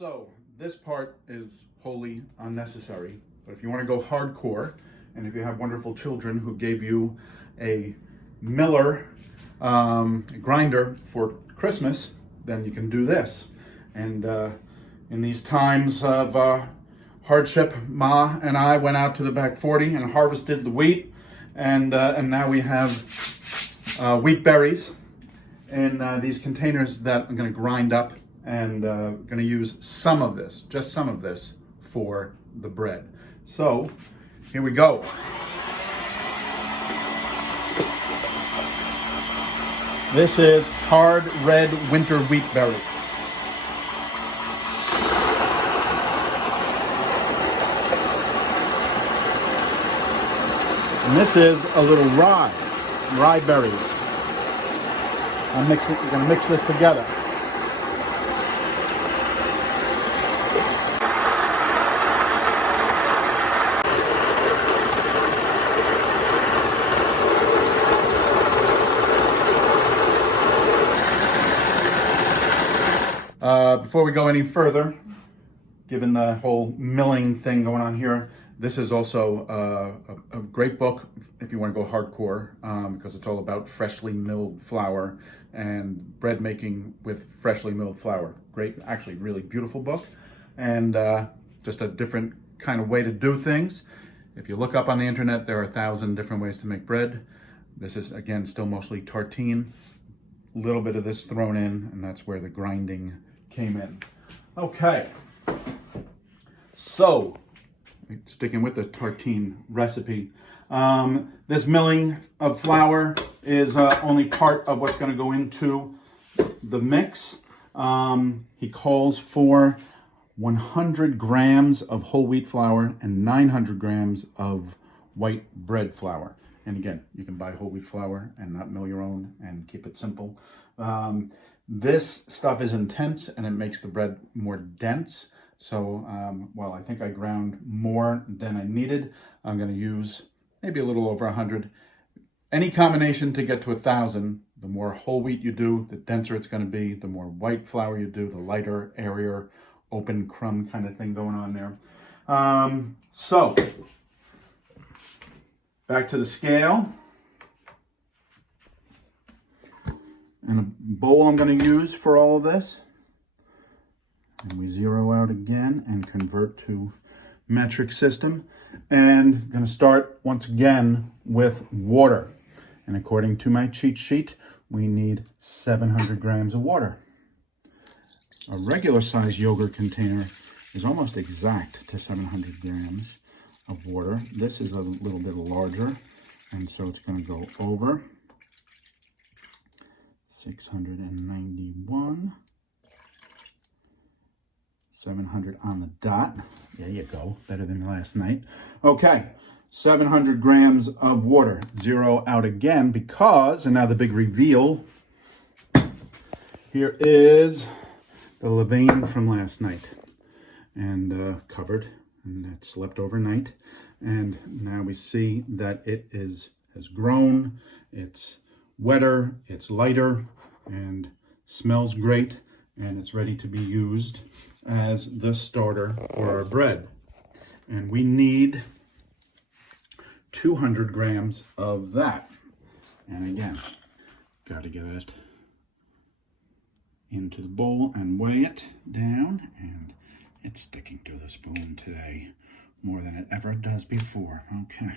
So this part is wholly unnecessary, but if you want to go hardcore, and if you have wonderful children who gave you a Miller grinder for Christmas, then you can do this. And in these times of hardship, Ma and I went out to the back 40 and harvested the wheat, and now we have wheat berries in these containers that I'm going to grind up, and going to use some of this, just some of this, for the bread. So here we go. This is hard red winter wheat berry. And this is a little rye berries. I'm going to mix this together. Before we go any further, given the whole milling thing going on here, this is also a great book if you want to go hardcore, because it's all about freshly milled flour and bread making with freshly milled flour. Great, actually really beautiful book, and just a different kind of way to do things. If you look up on the internet, there are 1,000 different ways to make bread. This is, again, still mostly tartine. A little bit of this thrown in, and that's where the grinding came in. Okay, so sticking with the tartine recipe, this milling of flour is only part of what's going to go into the mix. He calls for 100 grams of whole wheat flour and 900 grams of white bread flour. And again, you can buy whole wheat flour and not mill your own and keep it simple. This stuff is intense and it makes the bread more dense. So while I think I ground more than I needed, I'm going to use maybe a little over 100. Any combination to get to 1,000, the more whole wheat you do, the denser it's going to be. The more white flour you do, the lighter, airier, open crumb kind of thing going on there. So back to the scale. And a bowl I'm going to use for all of this. And we zero out again and convert to metric system. And I'm going to start once again with water. And according to my cheat sheet, we need 700 grams of water. A regular size yogurt container is almost exact to 700 grams of water. This is a little bit larger, and so it's going to go over 691, 700 on the dot. There you go, better than last night. Okay, 700 grams of water. Zero out again because, and now the big reveal, here is the levain from last night, and covered, and it slept overnight. And now we see that it has grown, it's wetter, it's lighter, and smells great, and it's ready to be used as the starter for our bread. And we need 200 grams of that. And again, got to get it into the bowl and weigh it down, and it's sticking to the spoon today more than it ever does before. Okay.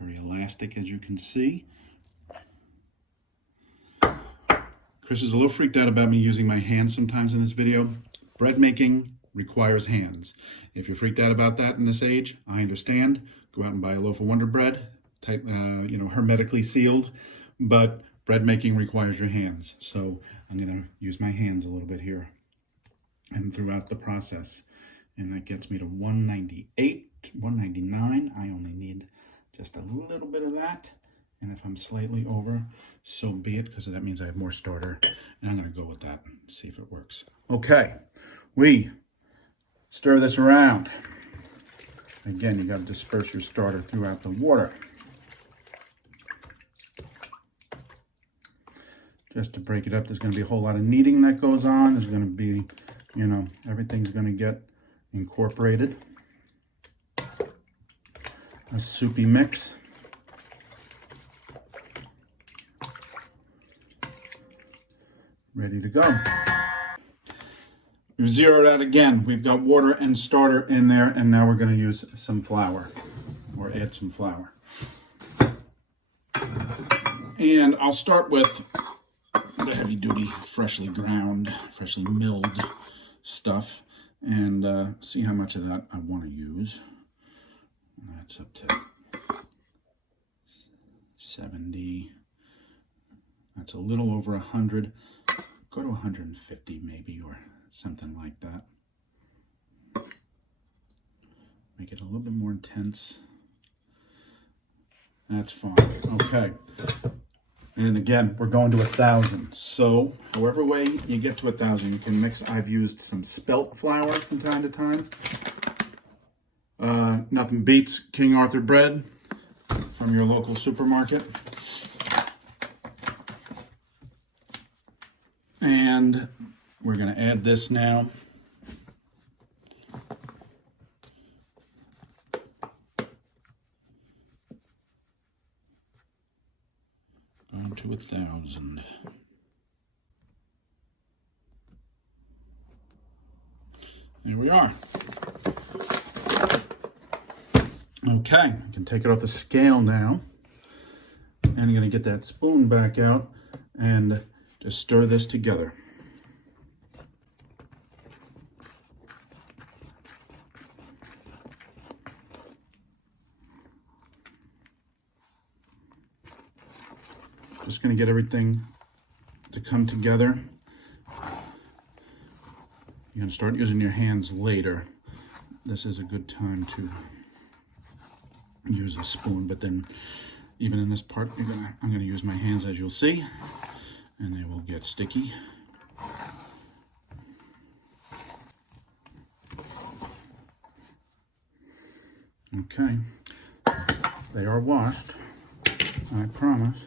Very elastic, as you can see. Chris is a little freaked out about me using my hands sometimes in this video. Bread making requires hands. If you're freaked out about that in this age, I understand. Go out and buy a loaf of Wonder Bread, type, hermetically sealed. But bread making requires your hands. So I'm going to use my hands a little bit here and throughout the process. And that gets me to 198, 199. I only need just a little bit of that. And if I'm slightly over, so be it, because that means I have more starter. And I'm going to go with that and see if it works. Okay, we stir this around. Again, you got to disperse your starter throughout the water. just to break it up. There's going to be a whole lot of kneading that goes on. There's going to be, you know, everything's going to get incorporated. A soupy mix. Ready to go. We've zeroed out again. We've got water and starter in there, and now we're going to use some flour, or add some flour. And I'll start with the heavy duty, freshly ground, freshly milled stuff, and see how much of that I want to use. That's up to 70. That's a little over 100. Go to 150 maybe, or something like that. Make it a little bit more intense. That's fine. Okay. And again, we're going to 1,000. So, however way you get to 1,000, you can mix. I've used some spelt flour from time to time. Nothing beats King Arthur bread from your local supermarket. And we're going to add this now. On to 1,000. There we are. Okay, I can take it off the scale now. And I'm going to get that spoon back out and just stir this together. Just going to get everything to come together. You're going to start using your hands later. This is a good time to use a spoon, but then even in this part, I'm going to use my hands, as you'll see, and they will get sticky. Okay, they are washed, I promise.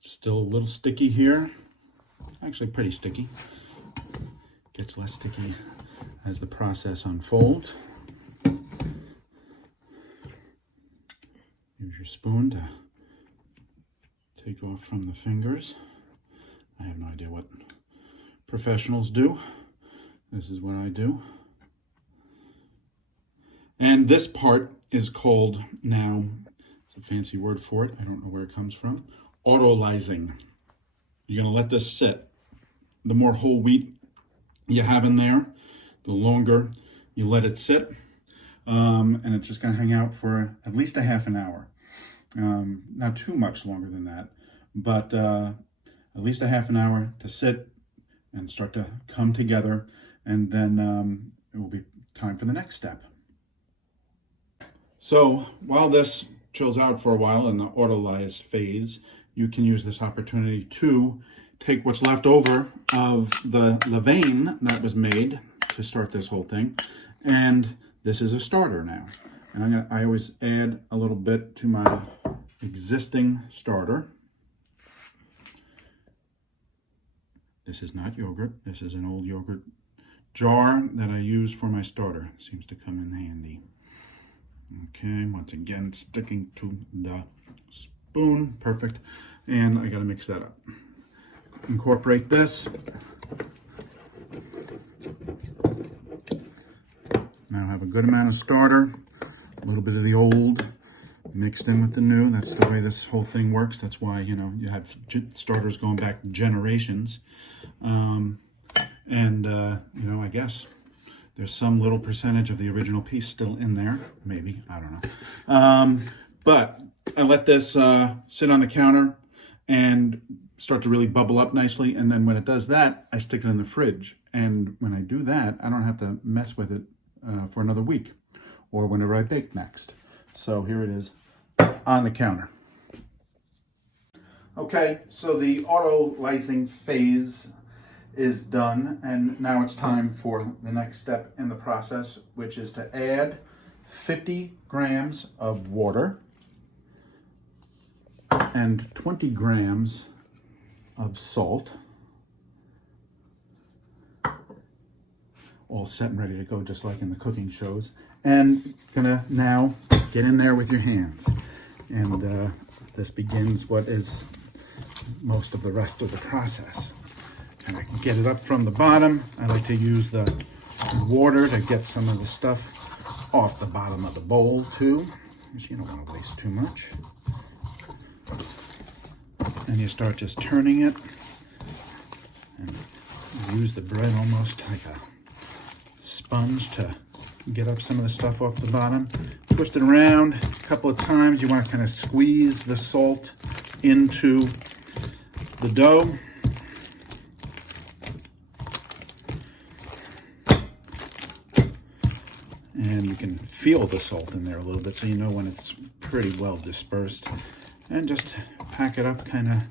Still a little sticky here. Actually pretty sticky. Gets less sticky as the process unfolds. Use your spoon to take off from the fingers. I have no idea what professionals do. This is what I do. And this part is called, now, it's a fancy word for it. I don't know where it comes from. Autolysing. You're going to let this sit. The more whole wheat you have in there, the longer you let it sit. And it's just going to hang out for at least a half an hour. Not too much longer than that, but at least a half an hour to sit and start to come together. And then it will be time for the next step. So while this chills out for a while in the autolyze phase, you can use this opportunity to take what's left over of the levain that was made to start this whole thing. And this is a starter now. And I always add a little bit to my existing starter. This is not yogurt. This is an old yogurt jar that I use for my starter. Seems to come in handy. Okay, once again, sticking to the spoon. Perfect. And I got to mix that up. Incorporate this. Now I have a good amount of starter, a little bit of the old mixed in with the new. That's the way this whole thing works. That's why, you know, you have starters going back generations. You know, I guess there's some little percentage of the original piece still in there. Maybe, I don't know. But I let this sit on the counter and start to really bubble up nicely. And then when it does that, I stick it in the fridge. And when I do that, I don't have to mess with it for another week or whenever I bake next. So here it is on the counter. Okay, so the autolysing phase is done, and now it's time for the next step in the process, which is to add 50 grams of water and 20 grams of salt, all set and ready to go, just like in the cooking shows. And gonna now get in there with your hands. And this begins what is most of the rest of the process. And I can get it up from the bottom. I like to use the water to get some of the stuff off the bottom of the bowl too, because you don't want to waste too much. And you start just turning it and use the bread almost like a sponge to get up some of the stuff off the bottom. Twist it around a couple of times. You want to kind of squeeze the salt into the dough. And you can feel the salt in there a little bit, so you know when it's pretty well dispersed. And just pack it up kind of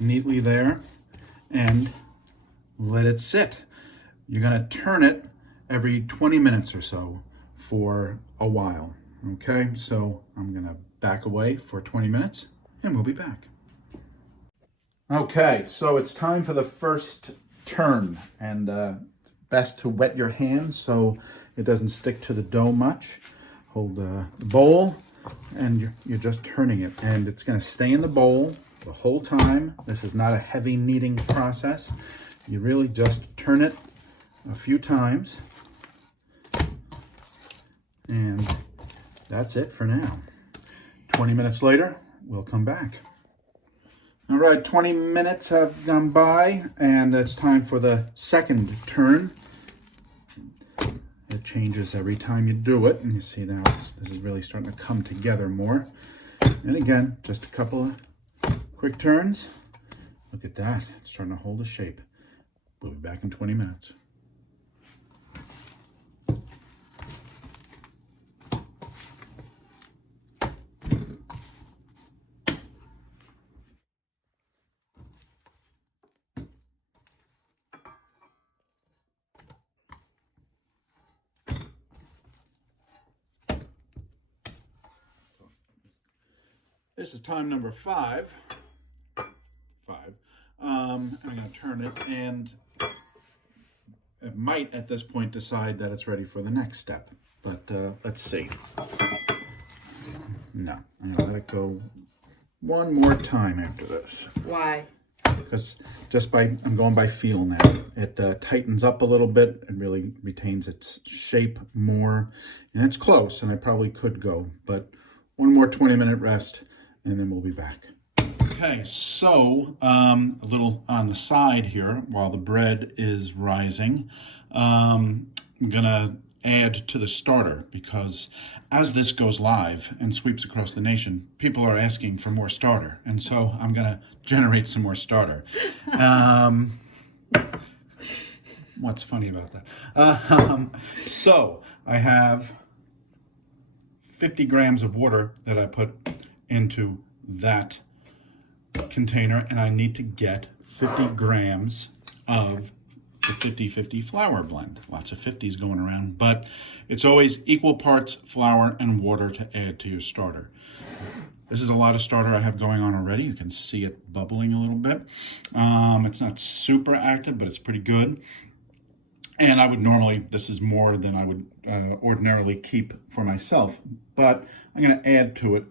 neatly there and let it sit. You're gonna turn it every 20 minutes or so for a while. Okay, so I'm gonna back away for 20 minutes and we'll be back. Okay, so it's time for the first turn, and best to wet your hands so it doesn't stick to the dough much. Hold the bowl and you're just turning it, and it's going to stay in the bowl the whole time. This is not a heavy kneading process. You really just turn it a few times, and that's it for now. 20 minutes later, we'll come back. All right, 20 minutes have gone by, and it's time for the second turn. It changes every time you do it, and you see now this is really starting to come together more. And again, just a couple of quick turns. Look at that, it's starting to hold a shape. We'll be back in 20 minutes. This is time number 5. I'm going to turn it, and it might at this point decide that it's ready for the next step. But let's see. No, I'm going to let it go one more time after this. Why? Because I'm going by feel now. It tightens up a little bit. It really retains its shape more. And it's close, and I probably could go. But one more 20-minute rest, and then we'll be back. Okay, so a little on the side here while the bread is rising. I'm gonna add to the starter, because as this goes live and sweeps across the nation, people are asking for more starter, and so I'm gonna generate some more starter. What's funny about that? So I have 50 grams of water that I put into that container, and I need to get 50 grams of the 50-50 flour blend. Lots of 50s going around, but it's always equal parts flour and water to add to your starter. This is a lot of starter I have going on already. You can see it bubbling a little bit. It's not super active, but it's pretty good. And I would normally, this is more than I would ordinarily keep for myself, but I'm going to add to it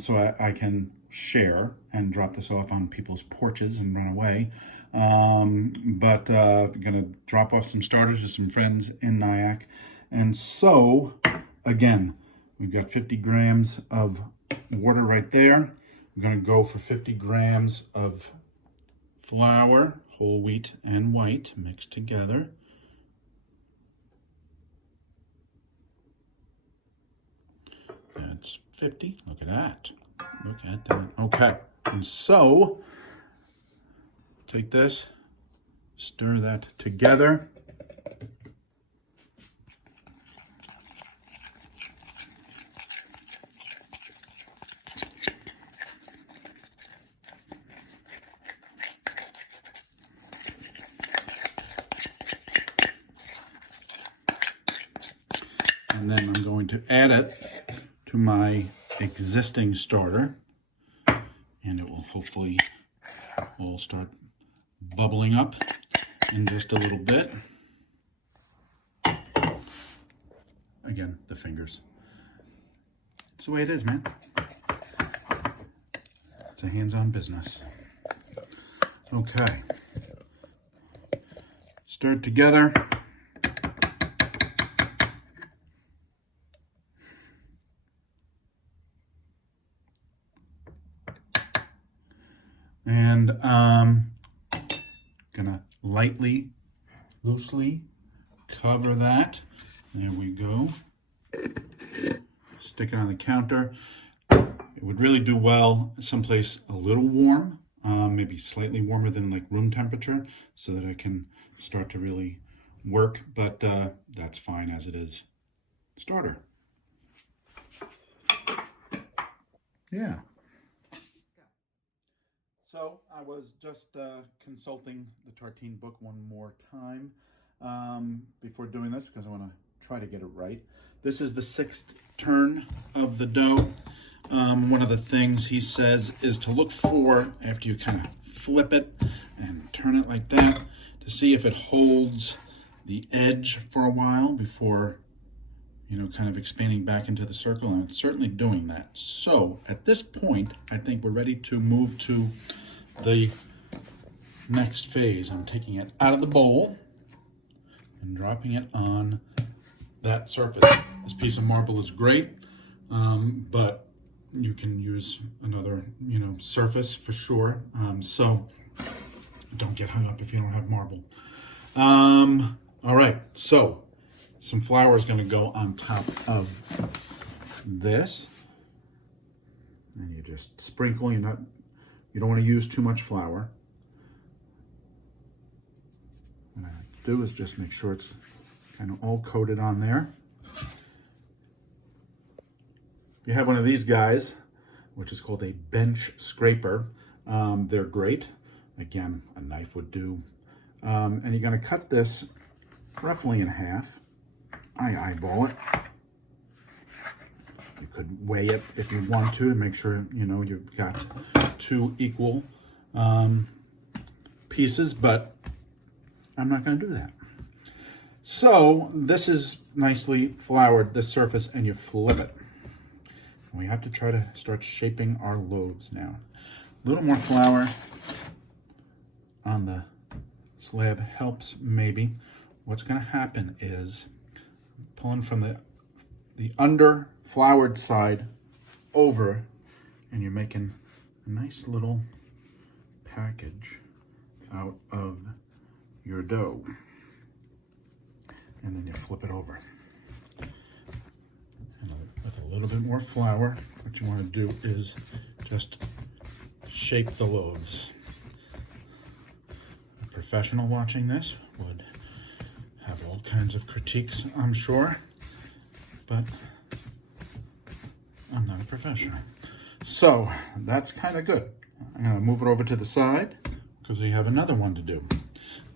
so I can share and drop this off on people's porches and run away. But I'm going to drop off some starters to some friends in Nyack. And so, again, we've got 50 grams of water right there. I'm going to go for 50 grams of flour, whole wheat and white mixed together. That's 50. Look at that. Look at that. Okay. And so, take this, stir that together. add it to my existing starter, and it will hopefully all start bubbling up in just a little bit. Again, the fingers. It's the way it is, man. It's a hands-on business. Okay. Stir it together. And gonna lightly, loosely cover that. There we go. Stick it on the counter. It would really do well someplace a little warm, maybe slightly warmer than like room temperature, so that it can start to really work, but that's fine as it is. Starter. Yeah. So I was just consulting the tartine book one more time before doing this, because I want to try to get it right. This is the 6th turn of the dough. One of the things he says is to look for, after you kind of flip it and turn it like that, to see if it holds the edge for a while before, you know, kind of expanding back into the circle, and it's certainly doing that. So at this point, I think we're ready to move to the next phase. I'm taking it out of the bowl and dropping it on that surface. This piece of marble is great, but you can use another, you know, surface for sure. So don't get hung up if you don't have marble. All right, so some flour is going to go on top of this, and you just sprinkle. You don't want to use too much flour. What I do is just make sure it's kind of all coated on there. You have one of these guys, which is called a bench scraper. They're great. Again, a knife would do. And you're going to cut this roughly in half. I eyeball it. You could weigh it if you want to make sure, you know, you've got 2 equal pieces, but I'm not going to do that. So this is nicely floured, this surface, and you flip it. We have to try to start shaping our loaves now. A little more flour on the slab helps maybe. What's going to happen is pulling from the under floured side over, and you're making a nice little package out of your dough. And then you flip it over. And with a little bit more flour, what you want to do is just shape the loaves. A professional watching this would have all kinds of critiques, I'm sure, but I'm not a professional. So that's kind of good. I'm going to move it over to the side because we have another one to do.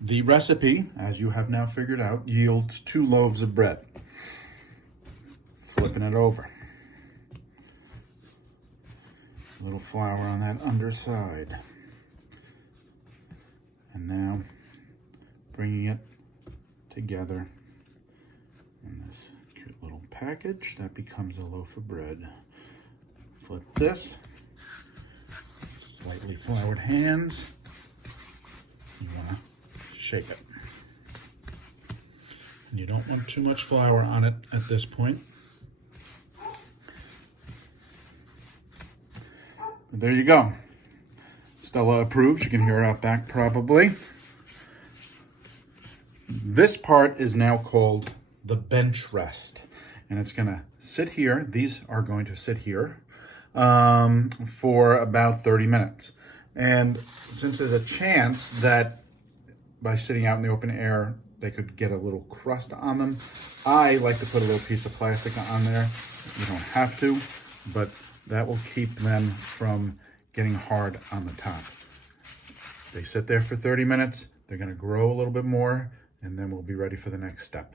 The recipe, as you have now figured out, yields 2 loaves of bread. Flipping it over. A little flour on that underside. And now bringing it together in this cute little package that becomes a loaf of bread. Flip this. Slightly floured hands. You want to shake it. And you don't want too much flour on it at this point. But there you go. Stella approves. You can hear her out back probably. This part is now called the bench rest. And it's going to sit here. These are going to sit here for about 30 minutes. And since there's a chance that by sitting out in the open air, they could get a little crust on them, I like to put a little piece of plastic on there. You don't have to, but that will keep them from getting hard on the top. They sit there for 30 minutes. They're going to grow a little bit more, and then we'll be ready for the next step.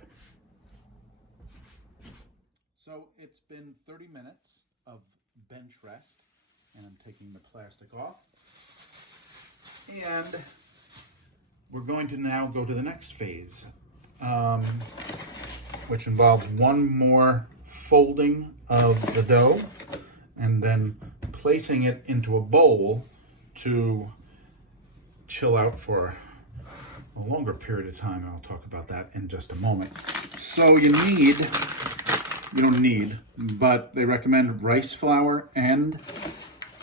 So it's been 30 minutes of bench rest, and I'm taking the plastic off. And we're going to now go to the next phase, which involves one more folding of the dough and then placing it into a bowl to chill out for a longer period of time. I'll talk about that in just a moment. So you don't need, but they recommend rice flour and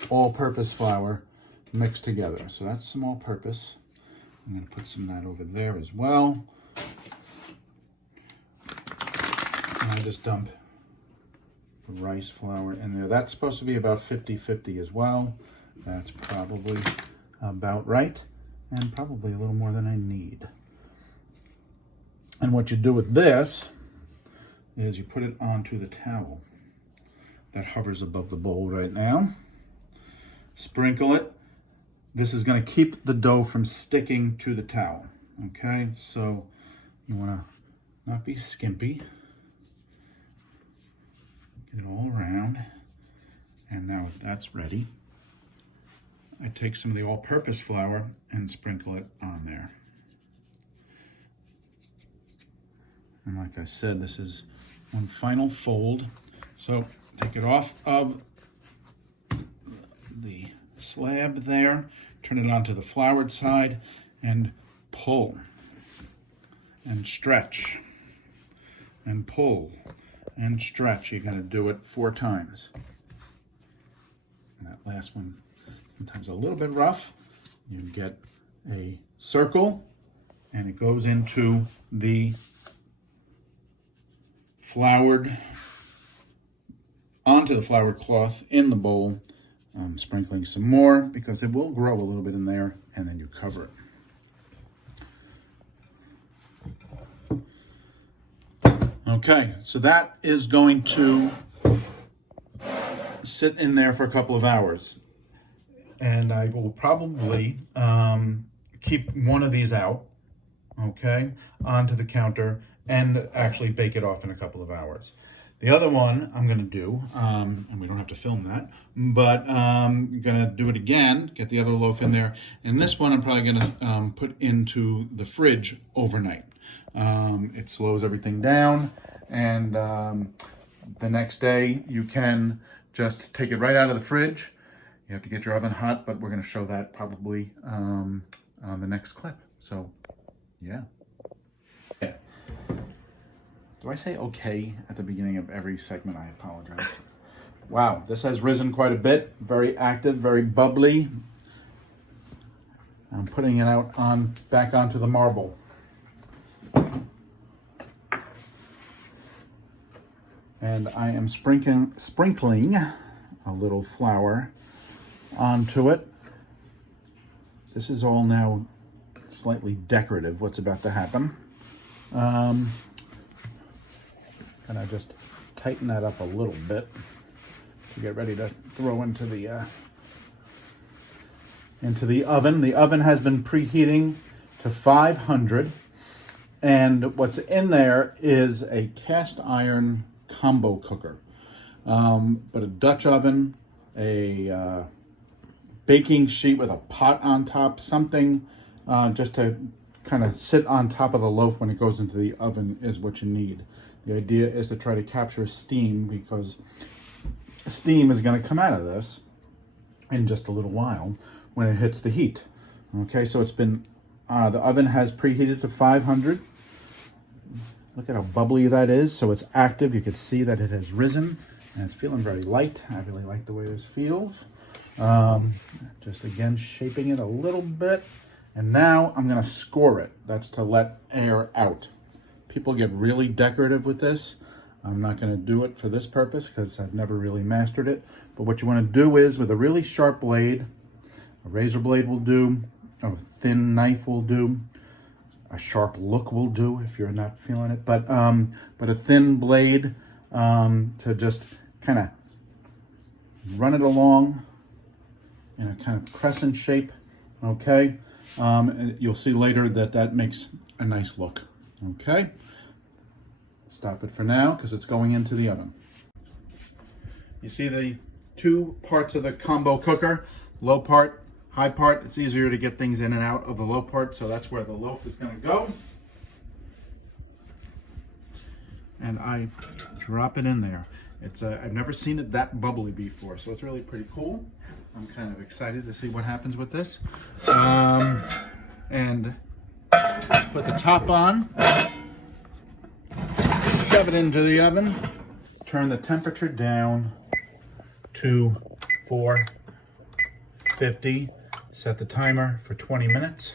all-purpose flour mixed together. So that's some all-purpose. I'm going to put some of that over there as well. And I just dump the rice flour in there. That's supposed to be about 50-50 as well. That's probably about right, and probably a little more than I need. And what you do with this is you put it onto the towel that hovers above the bowl right now. Sprinkle it. This is going to keep the dough from sticking to the towel. Okay, so you want to not be skimpy. Get it all around. And now that's ready, I take some of the all-purpose flour and sprinkle it on there. And like I said, this is one final fold. So take it off of the slab there, turn it onto the floured side, and pull and stretch and pull and stretch. You're going to do it 4 times. And that last one, sometimes a little bit rough. You get a circle, and it goes into the onto the floured cloth in the bowl. I'm sprinkling some more because it will grow a little bit in there, and then you cover it. Okay, so that is going to sit in there for a couple of hours. And I will probably keep one of these out, okay, onto the counter and actually bake it off in a couple of hours. The other one I'm going to do, and we don't have to film that, but I'm going to do it again, get the other loaf in there. And this one I'm probably going to put into the fridge overnight. It slows everything down, and the next day you can just take it right out of the fridge. You have to get your oven hot, but we're going to show that probably on the next clip. So, yeah. Do I say okay at the beginning of every segment? I apologize. Wow, this has risen quite a bit. Very active, very bubbly. I'm putting it out back onto the marble. And I am sprinkling a little flour onto it. This is all now slightly decorative, what's about to happen. And I just tighten that up a little bit to get ready to throw into the oven. The oven has been preheating to 500, and what's in there is a cast iron combo cooker, but a Dutch oven, a baking sheet with a pot on top, something just to kind of sit on top of the loaf when it goes into the oven is what you need. The idea is to try to capture steam, because steam is going to come out of this in just a little while when it hits the heat. Okay, so it's been, the oven has preheated to 500. Look at how bubbly that is. So it's active. You can see that it has risen, and it's feeling very light. I really like the way this feels. Just again, shaping it a little bit. And now I'm going to score it. That's to let air out. People get really decorative with this. I'm not going to do it for this purpose because I've never really mastered it. But what you want to do is, with a really sharp blade, a razor blade will do, a thin knife will do, a sharp look will do if you're not feeling it. But a thin blade to just kind of run it along in a kind of crescent shape, okay? And you'll see later that that makes a nice look, okay? Stop it for now because it's going into the oven. You see the two parts of the combo cooker, low part, high part. It's easier to get things in and out of the low part, so that's where the loaf is going to go. And I drop it in there. It's I've never seen it that bubbly before, so it's really pretty cool. I'm kind of excited to see what happens with this. And put the top on, shove it into the oven, turn the temperature down to 450, set the timer for 20 minutes,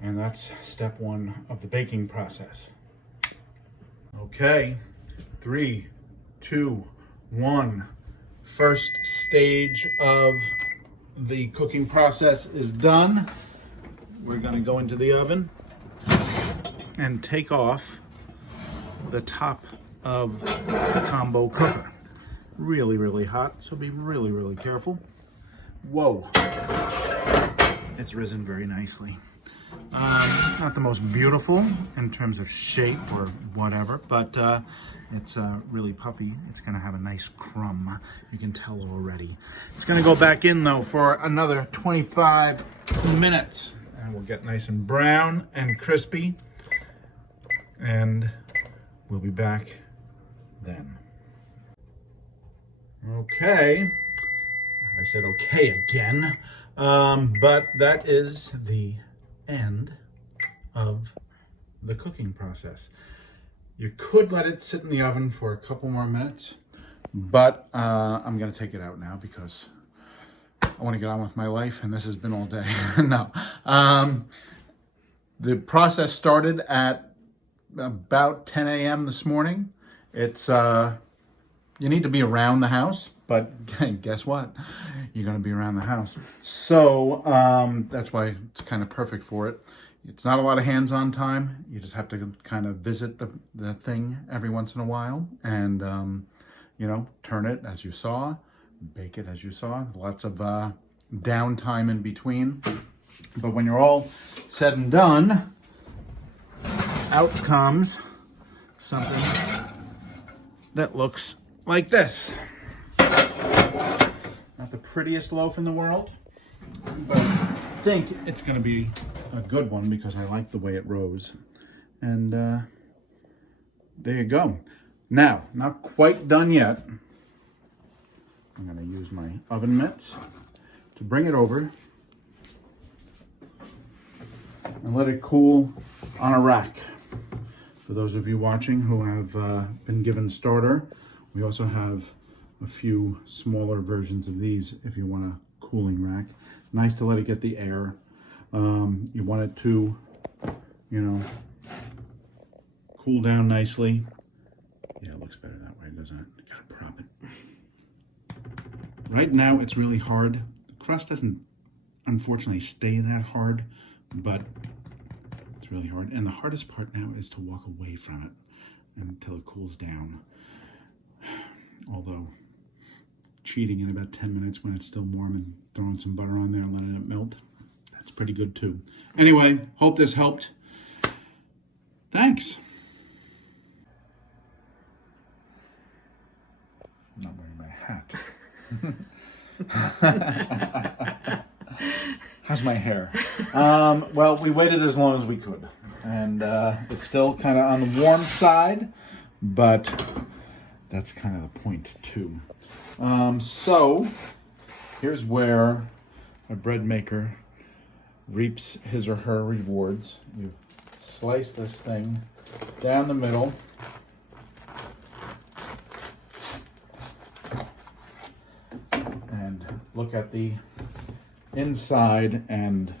and that's step one of the baking process. Okay, 3, 2, 1. First stage of the cooking process is done. We're going to go into the oven and take off the top of the combo cooker. Really, really hot, so be really, really careful. Whoa, it's risen very nicely. Not the most beautiful in terms of shape or whatever, but it's really puffy. It's going to have a nice crumb. You can tell already. It's going to go back in though for another 25 minutes, and we'll get nice and brown and crispy, and we'll be back then. Okay, I said okay again, but that is the end of the cooking process. You could let it sit in the oven for a couple more minutes, but I'm gonna take it out now because I want to get on with my life, and this has been all day. No, the process started at about 10 a.m. this morning. It's you need to be around the house, but guess what? You're going to be around the house. So that's why it's kind of perfect for it. It's not a lot of hands-on time. You just have to kind of visit the thing every once in a while and, you know, turn it as you saw, bake it as you saw. Lots of downtime in between. But when you're all said and done, out comes something that looks like this. Not the prettiest loaf in the world, but I think it's going to be a good one because I like the way it rose. And there you go. Now, not quite done yet. I'm going to use my oven mitts to bring it over and let it cool on a rack. For those of you watching who have been given starter, we also have a few smaller versions of these if you want a cooling rack. Nice to let it get the air. You want it to, you know, cool down nicely. Yeah, it looks better that way, doesn't it? You gotta prop it. Right now, it's really hard. The crust doesn't, unfortunately, stay that hard, but it's really hard. And the hardest part now is to walk away from it until it cools down. Although, cheating in about 10 minutes when it's still warm and throwing some butter on there and letting it melt, that's pretty good too. Anyway, hope this helped. Thanks. I'm not wearing my hat. How's my hair? Well, we waited as long as we could. And it's still kind of on the warm side, but that's kind of the point too. So here's where a bread maker reaps his or her rewards. You slice this thing down the middle. And look at the inside, and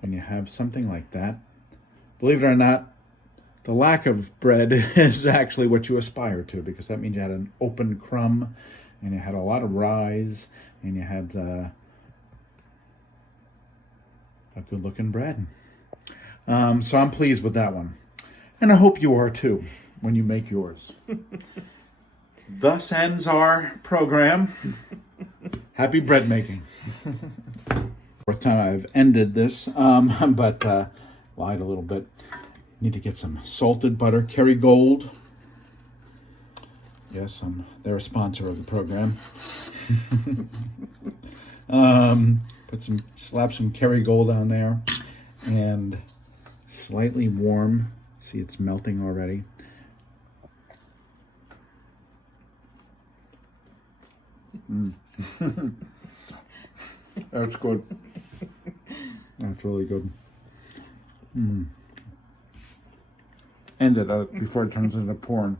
when you have something like that, believe it or not, the lack of bread is actually what you aspire to, because that means you had an open crumb and you had a lot of rise and you had a good looking bread. So I'm pleased with that one. And I hope you are too when you make yours. Thus ends our program. Happy bread making. Fourth time I've ended this, but lied a little bit. Need to get some salted butter, Kerrygold. Yes, they're a sponsor of the program. Slap some Kerrygold on there, and slightly warm. See, it's melting already. That's good. That's really good. End it before it turns into porn.